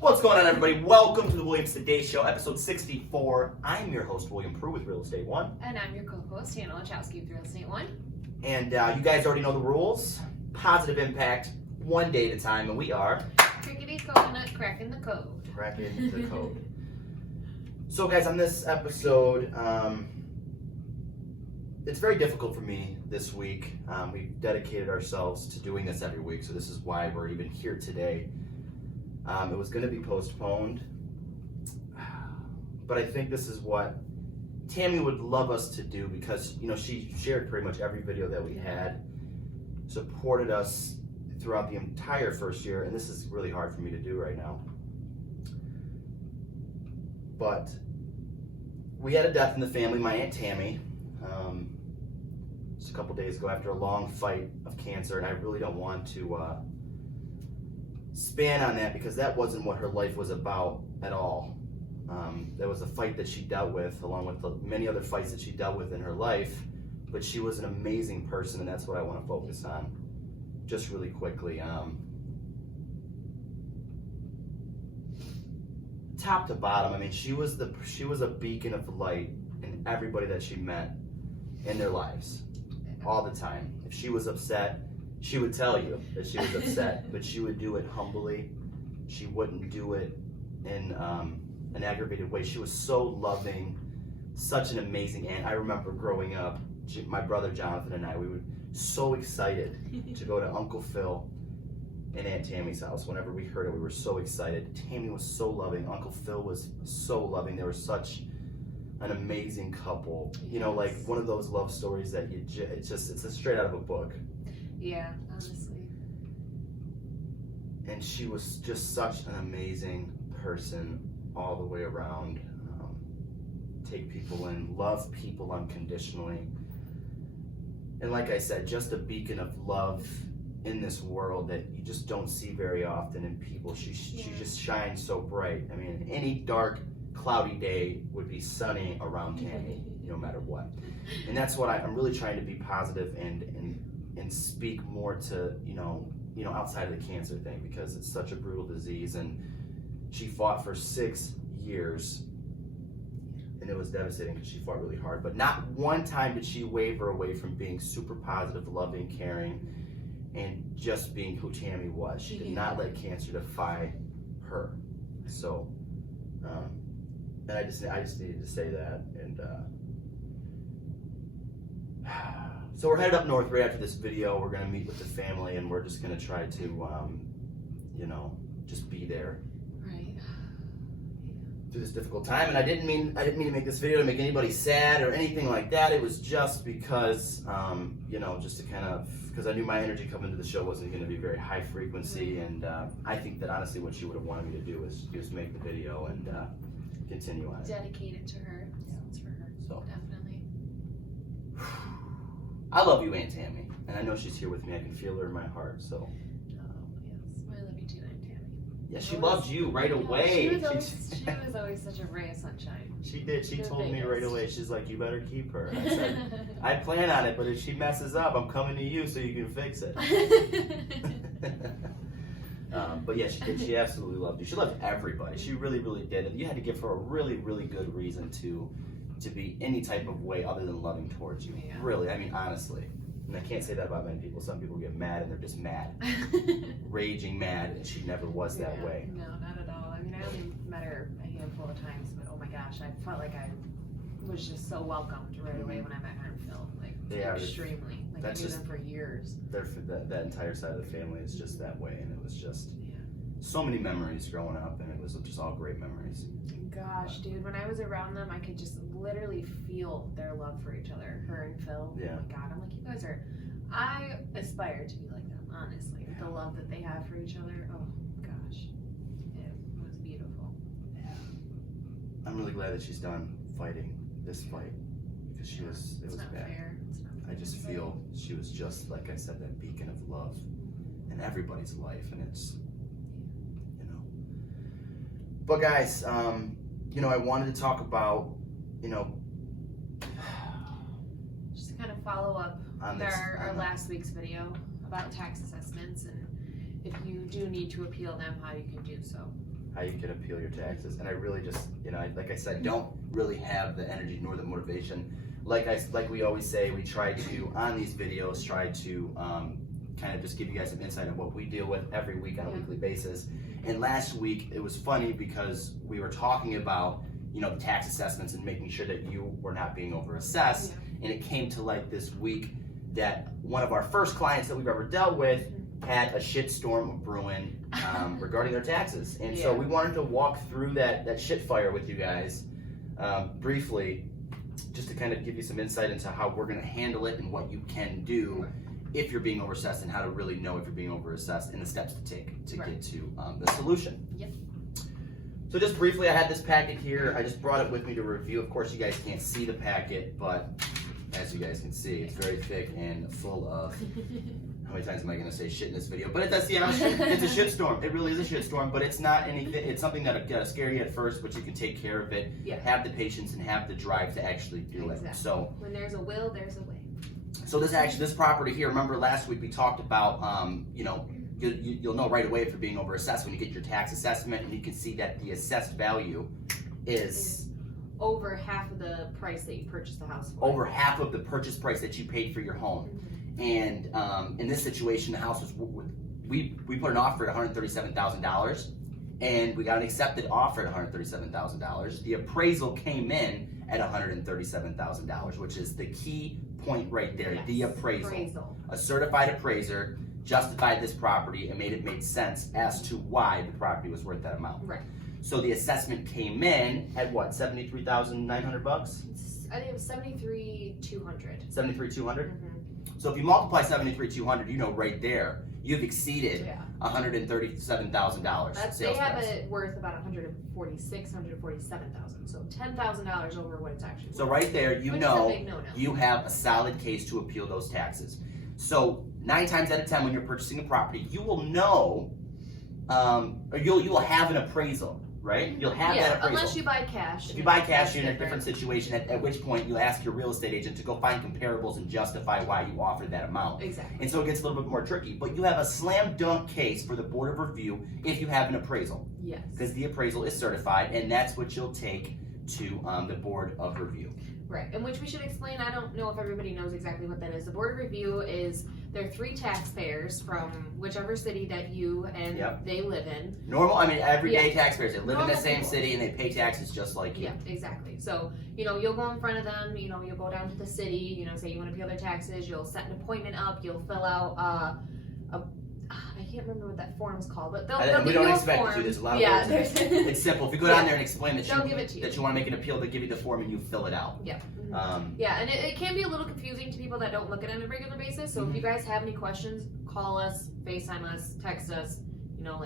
What's going on, everybody? Welcome to the Williams Today Show, episode 64. I'm your host, William Prue with Real Estate One. And I'm your co-host, Hannah Lachowski with Real Estate One. And you guys already know the rules. Positive impact, one day at a time, and we are... Crickety coconut cracking the code. Cracking the code. So, guys, on this episode, it's very difficult for me this week. We've dedicated ourselves to doing this every week, so this is why we're even here today. It was going to be postponed, but I think this is what Tammy would love us to do because, you know, she shared pretty much every video that we had, supported us throughout the entire first year, and this is really hard for me to do right now. But we had a death in the family, my Aunt Tammy, just a couple days ago after a long fight of cancer, and I really don't want to span on that because that wasn't what her life was about at all. There was a fight that she dealt with along with the many other fights that she dealt with in her life, but she was an amazing person, and that's what I want to focus on just really quickly. Top to bottom, I mean, she was a beacon of light in everybody that she met in their lives all the time. If she was upset, she would tell you that she was upset, but she would do it humbly. She wouldn't do it in an aggravated way. She was so loving, such an amazing aunt. I remember growing up, my brother Jonathan and I, we were so excited to go to Uncle Phil and Aunt Tammy's house. Whenever we heard it, we were so excited. Tammy was so loving. Uncle Phil was so loving. They were such an amazing couple. You know, like one of those love stories that it's straight out of a book. Yeah, honestly. And she was just such an amazing person all the way around. Take people in, love people unconditionally. And like I said, just a beacon of love in this world that you just don't see very often in people. She just shines so bright. I mean, any dark, cloudy day would be sunny around Tammy, no matter what. And that's what I'm really trying to be positive and speak more to, you know, outside of the cancer thing, because it's such a brutal disease, and she fought for 6 years, and it was devastating because she fought really hard, but not one time did she waver away from being super positive, loving, caring, and just being who Tammy was. She did not let cancer defy her. So, and I just needed to say that, and so we're headed up north right after this video. We're gonna meet with the family, and we're just gonna try to, you know, just be there through this difficult time. And I didn't mean to make this video to make anybody sad or anything like that. It was just because, you know, just to kind of, because I knew my energy coming to the show wasn't going to be very high frequency, and I think that honestly what she would have wanted me to do is just make the video and continue on it. Dedicated to her. Yeah. It's for her. So definitely. I love you, Aunt Tammy, and I know she's here with me. I can feel her in my heart. So. Oh yes, I love you too, Aunt Tammy. Yeah, she loved you right away. She was always such a ray of sunshine. She did. She told me right away. She's like, "You better keep her." And I said, "I plan on it, but if she messes up, I'm coming to you so you can fix it." But yeah, she did. She absolutely loved you. She loved everybody. She really, really did. You had to give her a really, really good reason to be any type of way other than loving towards you. Yeah. Really, I mean, honestly. And I can't say that about many people. Some people get mad and they're just mad, raging mad, and she never was that way. No, not at all. I mean, I only met her a handful of times, but oh my gosh, I felt like I was just so welcomed right away when I met her and Phil. Like, extremely. Like, I knew them for years. That entire side of the family is just that way, and it was just so many memories growing up, and it was just all great memories. Gosh, dude, when I was around them, I could just literally feel their love for each other, her and Phil. Yeah. Oh my God, I'm like, you guys are, I aspire to be like them, honestly. Yeah. The love that they have for each other, oh gosh, it was beautiful. Yeah. I'm really glad that she's done fighting this fight, because it was bad. Fair. It's not fair. I just feel she was just, like I said, that beacon of love in everybody's life, and it's, you know. But guys, you know, I wanted to talk about, you know, just to kind of follow up on our last week's video about tax assessments, and if you do need to appeal them, how you can do so. how you can appeal your taxes. And I really just, like I said, don't really have the energy nor the motivation. Like we always say, we try to, on these videos, try to kind of just give you guys some insight on what we deal with every week on a weekly basis. And last week, it was funny because we were talking about, the tax assessments and making sure that you were not being overassessed. And it came to light this week that one of our first clients that we've ever dealt with had a shitstorm brewing regarding their taxes. And so we wanted to walk through that shit fire with you guys briefly, just to kind of give you some insight into how we're going to handle it and what you can do if you're being overassessed, and how to really know if you're being overassessed, and the steps to take to get to the solution. Yep. So just briefly, I had this packet here. I just brought it with me to review. Of course, you guys can't see the packet, but as you guys can see, it's very thick and full of, how many times am I going to say shit in this video? But it does, it's a shitstorm. It really is a shitstorm, but it's not anything. It's something that'll scare you at first, but you can take care of it. Have the patience and have the drive to actually do it. So when there's a will, there's a way. So this property here, remember last week we talked about, you'll know right away if you're being overassessed when you get your tax assessment, and you can see that the assessed value is over half of the price that you purchased the house for. Over half of the purchase price that you paid for your home. And in this situation, the house was, we put an offer at $137,000, and we got an accepted offer at $137,000. The appraisal came in at $137,000, which is the key point right there. The appraisal. A certified appraiser justified this property and made sense as to why the property was worth that amount. Right. So the assessment came in at what, $73,900? I think it was $73,200. $73,200? So if you multiply $73,200, right there, you've exceeded $137,000. They have it worth about $146,000, $147,000. So $10,000 over what it's actually worth. So right there, you have a solid case to appeal those taxes. So 9 times out of 10, when you're purchasing a property, you will know, or you will have an appraisal. Right? You'll have that appraisal. Unless you buy cash. If you buy cash, you're in a different situation, at which point you ask your real estate agent to go find comparables and justify why you offered that amount. Exactly. And so it gets a little bit more tricky. But you have a slam dunk case for the Board of Review if you have an appraisal. Yes. Because the appraisal is certified, and that's what you'll take to the Board of Review. Right, and which we should explain, I don't know if everybody knows exactly what that is. The Board of Review is, they're 3 taxpayers from whichever city that you and they live in. Normal, everyday taxpayers. They live in the same city and they pay taxes just like you. Yeah, exactly. So, you'll go in front of them, you'll go down to the city, say you want to appeal their taxes, you'll set an appointment up, you'll fill out I can't remember what that form's called, but they'll we give don't you a expect form. you to. There's a lot of words in it. It's simple. If you go down there and explain that you want to make an appeal, they give you the form and you fill it out. Yeah. And it can be a little confusing to people that don't look at it on a regular basis. So if you guys have any questions, call us, FaceTime us, text us.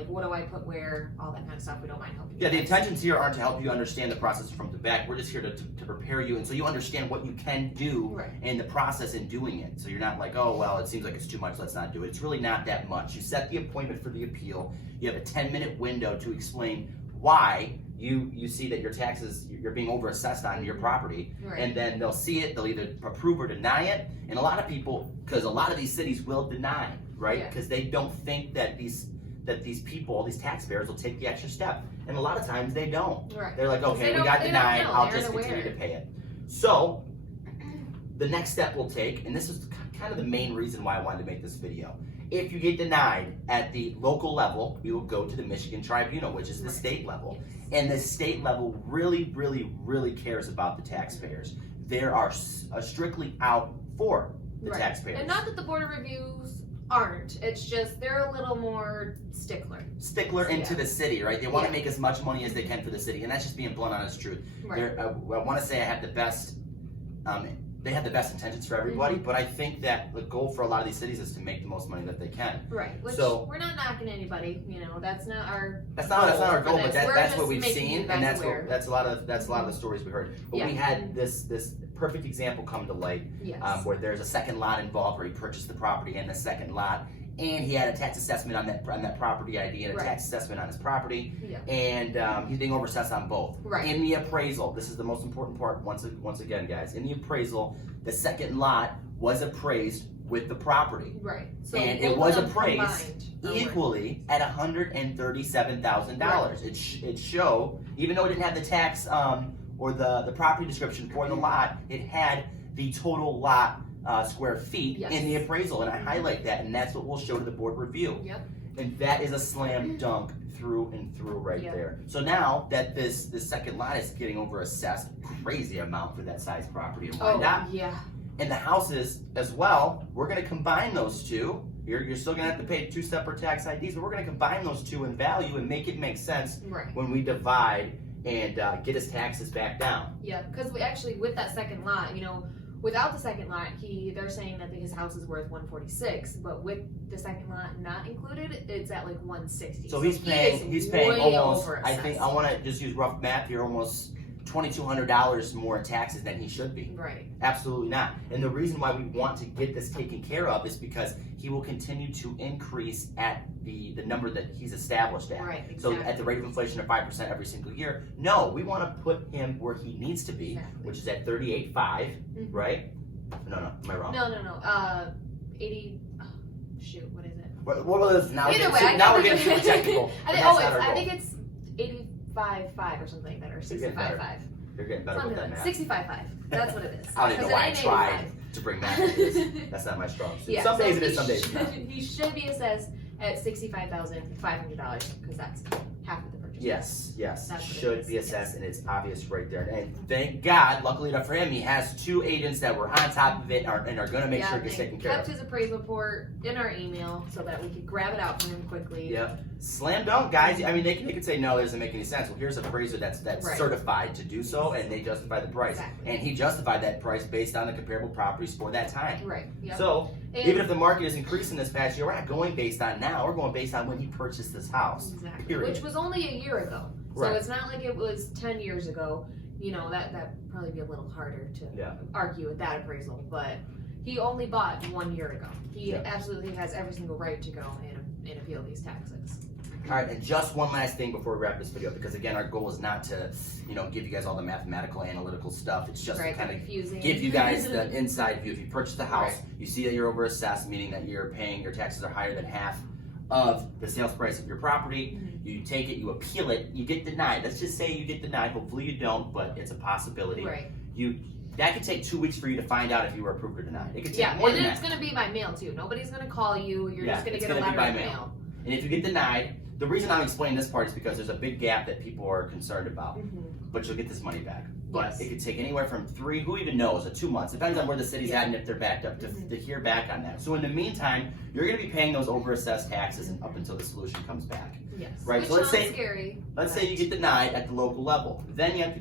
What do I put where, all that kind of stuff. We don't mind helping you. Yeah, the intentions here aren't to help you understand the process from the back. We're just here to prepare you, and so you understand what you can do in the process in doing it. So you're not like, oh, well, it seems like it's too much, let's not do it. It's really not that much. You set the appointment for the appeal. You have a 10-minute window to explain why you see that your taxes, you're being overassessed on your property, and then they'll see it, they'll either approve or deny it. And a lot of people, because a lot of these cities will deny, right? Because they don't think that these people, these taxpayers, will take the extra step. And a lot of times they don't. They're like, okay, we got denied, I'll just continue to pay it. So, the next step we'll take, and this is kind of the main reason why I wanted to make this video. If you get denied at the local level, we will go to the Michigan Tribunal, which is the state level. And the state level really, really, really cares about the taxpayers. They are strictly out for the taxpayers. And not that the Board of Reviews aren't. It's just they're a little more stickler into the city, right? They want to make as much money as they can for the city, and that's just being blunt, honest truth. I want to say I have the best. They have the best intentions for everybody, but I think that the goal for a lot of these cities is to make the most money that they can. Right. Which we're not knocking anybody. That's not our. That's not our goal, but that's what we've seen, and that's a lot of the stories we heard. But we had this perfect example come to light, where there's a second lot involved, where he purchased the property and the second lot, and he had a tax assessment on that property ID and a tax assessment on his property, and he's being overassessed on both. In the appraisal, this is the most important part. Once again, guys, in the appraisal, the second lot was appraised with the property. Right. So and it was appraised equally at $137,000. It showed, even though it didn't have the tax or the property description for the lot, it had the total lot square feet in the appraisal, and I highlight that, and that's what we'll show to the board review. Yep. And that is a slam dunk through and through right there. So now that this second lot is getting over assessed, crazy amount for that size property and whatnot. And the houses as well, we're going to combine those two. You're still going to have to pay 2 separate tax IDs, but we're going to combine those two in value and make it make sense when we divide and get his taxes back down. Yeah, because we actually, with that second lot, you know, without the second lot, they're saying that his house is worth $146, but with the second lot not included, it's at like $160. So he's paying almost, I think, I want to just use rough math here, almost $2,200 more in taxes than he should be. Right. Absolutely not. And the reason why we want to get this taken care of is because he will continue to increase at the number that he's established at. Right, exactly. So at the rate of inflation of 5% every single year. No, we want to put him where he needs to be, which is at 38.5, right? No, am I wrong? No. 80. Oh, shoot, what is it? What was now? Either way, now we're getting super technical. I think it's 85.5 or something like that, or 65.5. You're getting better with that math. 65.5. That's what it is. I don't even know why I tried to bring math into this. That's not my strong suit. Some days it is, some days it's not. He should be assessed at $65,500 because that's half of the purchase. Yes, should be assessed, and it's obvious right there. And thank God, luckily enough for him, he has 2 agents that were on top of it and are going to make sure it gets taken care of. Kept his appraisal report in our email so that we could grab it out from him quickly. Yep. Slam dunk, guys. I mean, they could say, no, it doesn't make any sense. Well, here's an appraiser that's certified to do so, and they justify the price. Exactly. And he justified that price based on the comparable properties for that time. Right. Yep. So, even if the market is increasing this past year, we're not going based on now. We're going based on when he purchased this house. Exactly. Period. Which was only a year ago. So it's not like it was 10 years ago. You know, that'd probably be a little harder to argue with that appraisal. But he only bought 1 year ago. He absolutely has every single right to go and appeal these taxes. All right, and just one last thing before we wrap this video, because again, our goal is not to, give you guys all the mathematical, analytical stuff. It's just to kind of give you guys the inside view. If you purchase the house, you see that you're over assessed, meaning that your taxes are higher than half of the sales price of your property. You take it, you appeal it, you get denied. Let's just say you get denied. Hopefully you don't, but it's a possibility. Right. That could take 2 weeks for you to find out if you were approved or denied. It could take more than that. And it's going to be by mail too. Nobody's going to call you. You're just going to get a letter in the mail. And if you get denied, the reason I'm explaining this part is because there's a big gap that people are concerned about. But you'll get this money back. But it could take anywhere from 3, who even knows, 2 months. Depends on where the city's at and if they're backed up to hear back on that. So in the meantime, you're going to be paying those overassessed taxes up until the solution comes back. Right. Which so let's say scary. Let's say you get denied at the local level. Then you have to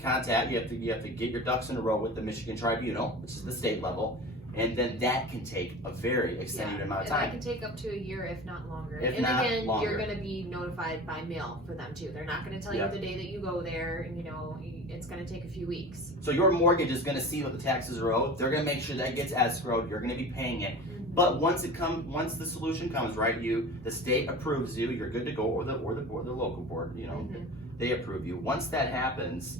you have to get your ducks in a row with the Michigan Tribunal, which is the state level. And then that can take a very extended amount of time. And that can take up to a year, if not longer. You're going to be notified by mail for them too. They're not going to tell you the day that you go there. And, it's going to take a few weeks. So your mortgage is going to see what the taxes are owed. They're going to make sure that gets escrowed. You're going to be paying it. But once the solution comes, right? The state approves you. You're good to go, or the local board. They approve you. Once that happens,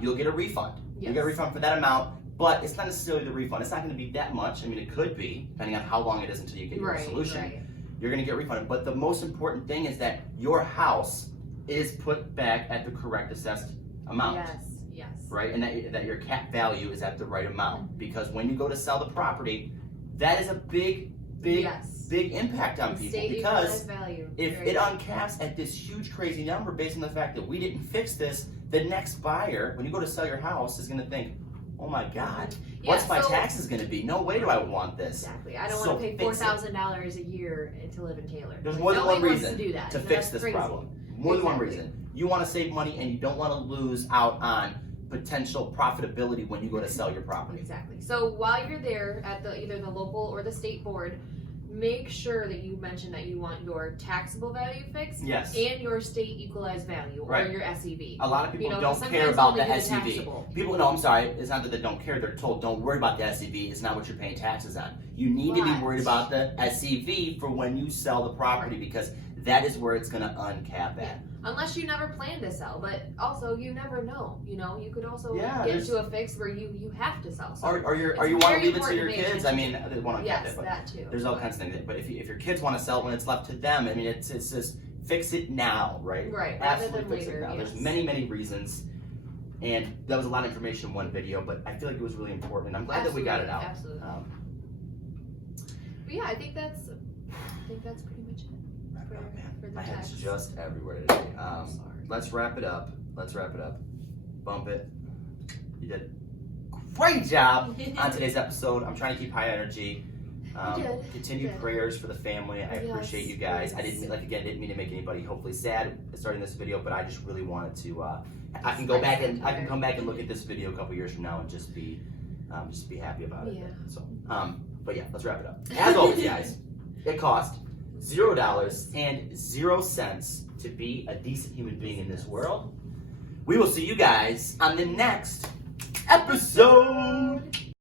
you'll get a refund. You get a refund for that amount. But it's not necessarily the refund. It's not going to be that much. I mean, it could be, depending on how long it is until you get your solution. Right. You're going to get refunded. But the most important thing is that your house is put back at the correct assessed amount. Yes. Right? And that your cap value is at the right amount. Because when you go to sell the property, that is a big impact on people. Because if it uncaps at this huge, crazy number based on the fact that we didn't fix this, the next buyer, when you go to sell your house, is going to think, oh my God, what's my taxes going to be? No way do I want this. Exactly. I don't want to pay $4,000 a year to live in Taylor. There's more than one reason to fix this problem. More than one reason. You want to save money and you don't want to lose out on potential profitability when you go to sell your property. Exactly. So while you're there at either the local or the state board, make sure that you mention that you want your taxable value fixed and your state equalized value or your SEV. A lot of people don't care about the SEV. I'm sorry, it's not that they don't care, they're told don't worry about the SEV, it's not what you're paying taxes on. You need to be worried about the SEV for when you sell the property because that is where it's gonna uncap at. Unless you never plan to sell, but also you never know. You know, you could also Yeah, get to a fix where you have to sell. So or you want to very leave it to important your to make kids. I mean, they want to uncap yes, it, but that too. there's all kinds of things. But if your kids want to sell it when it's left to them, I mean, it's just fix it now, right? Right. Absolutely Rather than fix later. it now. Yes. There's many reasons, and that was a lot of information in one video, but I feel like it was really important, and I'm glad that we got it out. Absolutely. But yeah, I think that's pretty much it. For the My head's text. just everywhere today. I'm sorry. Let's wrap it up. Bump it. You did a great job on today's episode. I'm trying to keep high energy. You did. Continued prayers for the family. I appreciate you guys. I didn't mean to make anybody hopefully sad starting this video, but I just really wanted to. I can come back and look at this video a couple years from now and just be happy about it. Yeah. So, but yeah, let's wrap it up. As always, guys, it cost $0 and 0 cents to be a decent human being in this world. We will see you guys on the next episode.